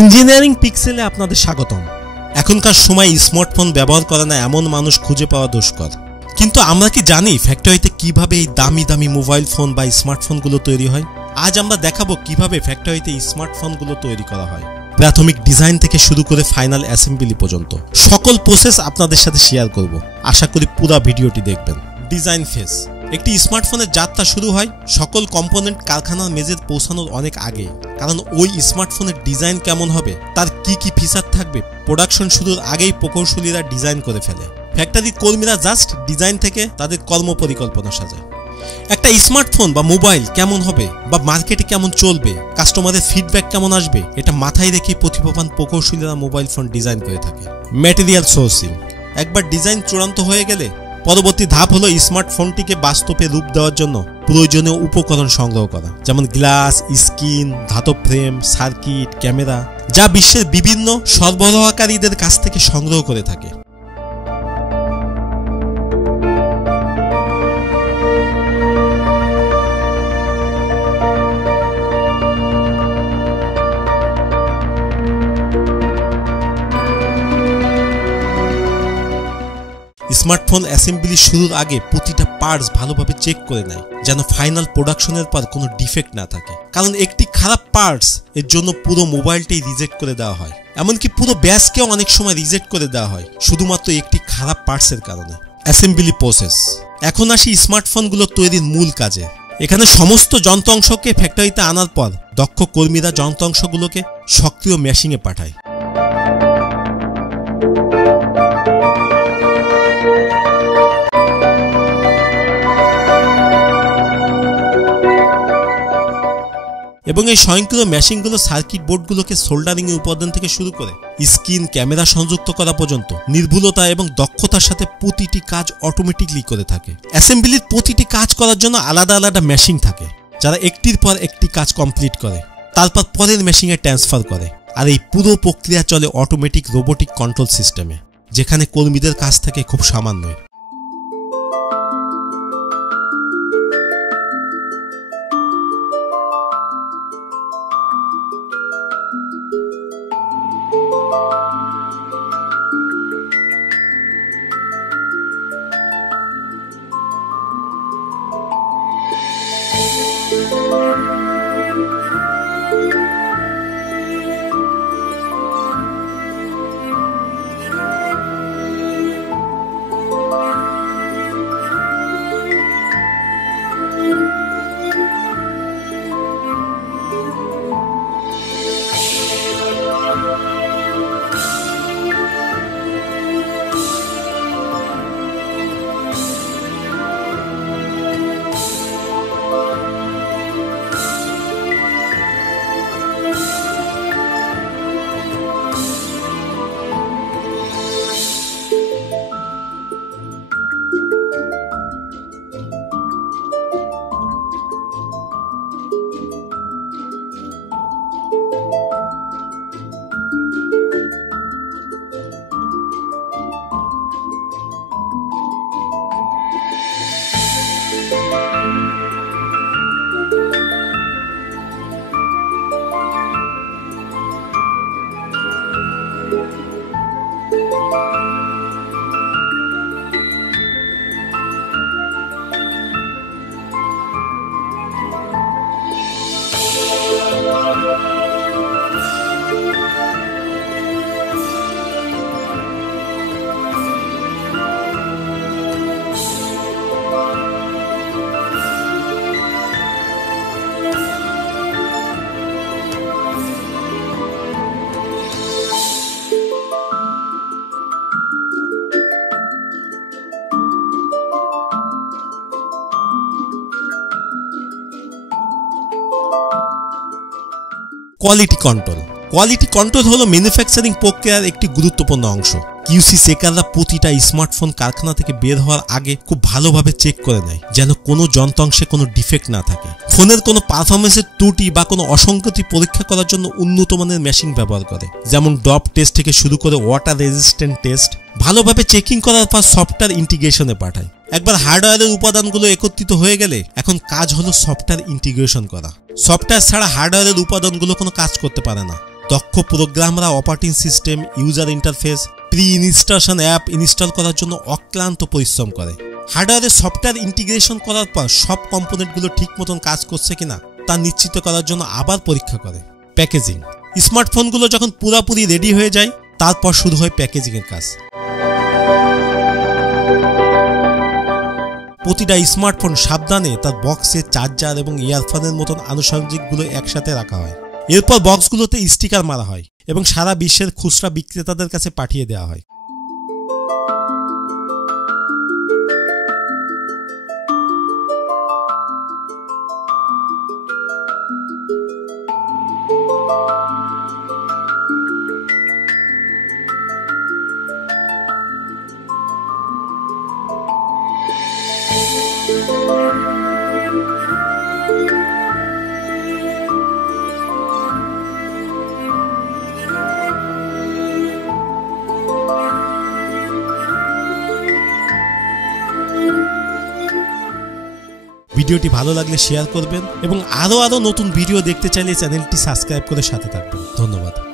Engineering পিক্সেলে আপনাদের স্বাগতম। এখনকার সময় স্মার্টফোন ব্যবহার করে না এমন মানুষ খুঁজে পাওয়া দুষ্কর। কিন্তু আমরা কি জানি ফ্যাক্টরিতে কিভাবে এই দামি দামি মোবাইল ফোন বা স্মার্টফোনগুলো তৈরি হয়? আজ আমরা দেখাবো কিভাবে ফ্যাক্টরিতে স্মার্টফোনগুলো তৈরি করা হয়, প্রাথমিক ডিজাইন থেকে শুরু করে ফাইনাল অ্যাসেম্বলি পর্যন্ত সকল প্রসেস আপনাদের সাথে শেয়ার করব। আশা করি পুরো ভিডিওটি দেখবেন। Design phase. একটি স্মার্টফোনের যাত্রা শুরু হয় সকল কম্পোনেন্ট কারখানার মেঝে পৌঁছানোর অনেক আগে, কারণ ওই স্মার্টফোনের ডিজাইন কেমন হবে, তার কি কি ফিচার থাকবে, প্রোডাকশন শুরুর আগেই প্রকৌশলীরা ডিজাইন করে ফেলে। ফ্যাক্টরির কর্মীরা জাস্ট ডিজাইন থেকে তাদের কর্ম পরিকল্পনা সাজায়। একটা স্মার্টফোন বা মোবাইল কেমন হবে বা মার্কেটে কেমন চলবে, কাস্টমারের ফিডব্যাক কেমন আসবে, এটা মাথায় রেখে প্রতিভাবান প্রকৌশলীরা মোবাইল ফোন ডিজাইন করে থাকে। Material sourcing. একবার ডিজাইন চূড়ান্ত হয়ে গেলে পরবর্তী ধাপ হলো স্মার্টফোনটিকে বাস্তবে রূপ দেওয়ার জন্য প্রয়োজনীয় উপকরণ সংগ্রহ করা, যেমন গ্লাস, স্ক্রিন, ধাতব ফ্রেম, সার্কিট, ক্যামেরা, যা বিশ্বের বিভিন্ন সরবরাহকারীদের কাছ থেকে সংগ্রহ করে থাকে। স্মার্টফোন অ্যাসেম্বলি শুরুর আগে প্রতিটা পার্টস ভালোভাবে চেক করে নেয়, যেন ফাইনাল প্রোডাকশনের পর কোনো ডিফেক্ট না থাকে। কারণ একটি খারাপ পার্টস এর জন্য পুরো মোবাইলটাই রিজেক্ট করে দেওয়া হয়, এমনকি পুরো ব্যাচকেও অনেক সময় রিজেক্ট করে দেওয়া হয় শুধুমাত্র একটি খারাপ পার্টসের কারণে। Assembly process. এখন আসি স্মার্টফোনগুলো তৈরির মূল কাজে। এখানে সমস্ত যন্ত্রাংশকে ফ্যাক্টরিতে আনার পর দক্ষ কর্মীরা যন্ত্রাংশগুলোকে সক্রিয় মেশিনে পাঠায়। এবং এই স্বয়ংক্রিয় মেশিনগুলো সার্কিট বোর্ডগুলোকে সোল্ডারিং এর উপাদান থেকে শুরু করে স্ক্রিন, ক্যামেরা সংযুক্ত করা পর্যন্ত নির্ভুলতা এবং দক্ষতার সাথে প্রতিটি কাজ অটোমেটিকলি করে থাকে। অ্যাসেম্বলির প্রতিটি কাজ করার জন্য আলাদা আলাদা মেশিন থাকে, যারা একটির পর একটি কাজ কমপ্লিট করে, তারপর পরের মেশিনে ট্রান্সফার করে। আর এই পুরো প্রক্রিয়া চলে অটোমেটিক রোবোটিক কন্ট্রোল সিস্টেমে, যেখানে কর্মীদের কাজ থাকে খুব সামান্যই। Quality control. কোয়ালিটি কন্ট্রোল হলো ম্যানুফ্যাকচারিং প্রক্রিয়ার একটি গুরুত্বপূর্ণ অংশ। কিউসি চেকাররা প্রতিটা স্মার্টফোন কারখানা থেকে বের হওয়ার আগে খুব ভালোভাবে চেক করে নেয় যেন কোনো যন্ত্রাংশে কোনো ডিফেক্ট না থাকে। ফোনের কোনো পারফরমেন্সের ত্রুটি বা কোনো অসঙ্গতি পরীক্ষা করার জন্য উন্নত মানের মেশিন ব্যবহার করে, যেমন ড্রপ টেস্ট থেকে শুরু করে ওয়াটার রেজিস্ট্যান্ট টেস্ট। ভালোভাবে চেকিং করার পর সফটওয়্যার ইন্টিগ্রেশনে পাঠায়। একবার হার্ডওয়্যারের উপাদানগুলো একত্রিত হয়ে গেলে এখন কাজ হলো সফটওয়্যার ইন্টিগ্রেশন করা। সফটওয়্যার ছাড়া হার্ডওয়্যারের উপাদানগুলো কোনো কাজ করতে পারে না। দক্ষ প্রোগ্রামরা operating system, user interface, pre installation app install করার জন্য অক্লান্ত পরিশ্রম করে। হার্ডওয়্যারে সফটওয়্যার ইন্টিগ্রেশন করার পর সব কম্পোনেন্টগুলো ঠিক মতন কাজ করছে কিনা তা নিশ্চিত করার জন্য আবার পরীক্ষা করে। প্যাকেজিং। স্মার্টফোনগুলো যখন পুরোপুরি রেডি হয়ে যায় তারপর শুরু হয় প্যাকেজিংয়ের কাজ। প্রতিটা স্মার্টফোন সাবধানে তার বক্সে চার্জার এবং ইয়ারফোনের মতন আনুষঙ্গিকগুলো একসাথে রাখা হয়। এরপর বক্সগুলোতে স্টিকার মারা হয় এবং সারা বিশ্বের খুচরা বিক্রেতাদের কাছে পাঠিয়ে দেওয়া হয়। ভিডিওটি ভালো লাগলে শেয়ার করবেন এবং আরও নতুন ভিডিও দেখতে চাইলে চ্যানেলটি সাবস্ক্রাইব করে সাথে থাকবেন। ধন্যবাদ।